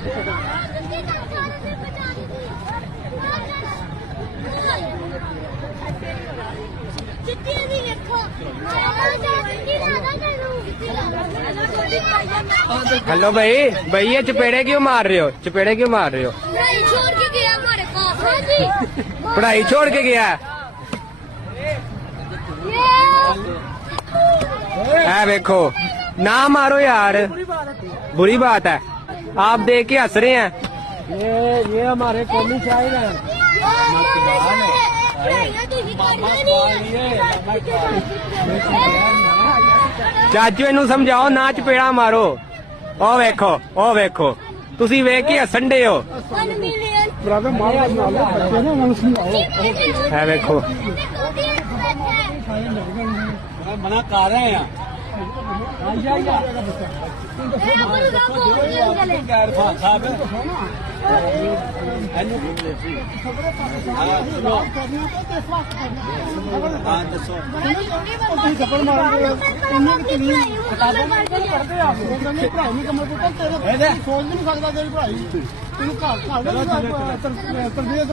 Hello भाई, भाई ये चपेड़े क्यों मार रहे हो? चपेड़े क्यों मार रहे हो? पढ़ाई छोड़ के गया हमारे पास। हाँ जी, पढ़ाई छोड़ के गया है? देखो ना मारो यार, बुरी बात है। आप देख के हंस रहे हैं। ये हमारे कौमी शायर हैं। चाचू इनू समझाओ ना चपेड़ा मारो। ओ वेखो, ओ वेखो, तुसी वेख के हसन डे हो। है वेखो, मना कर रहे हैं। गैर खान साहब पढ़ाई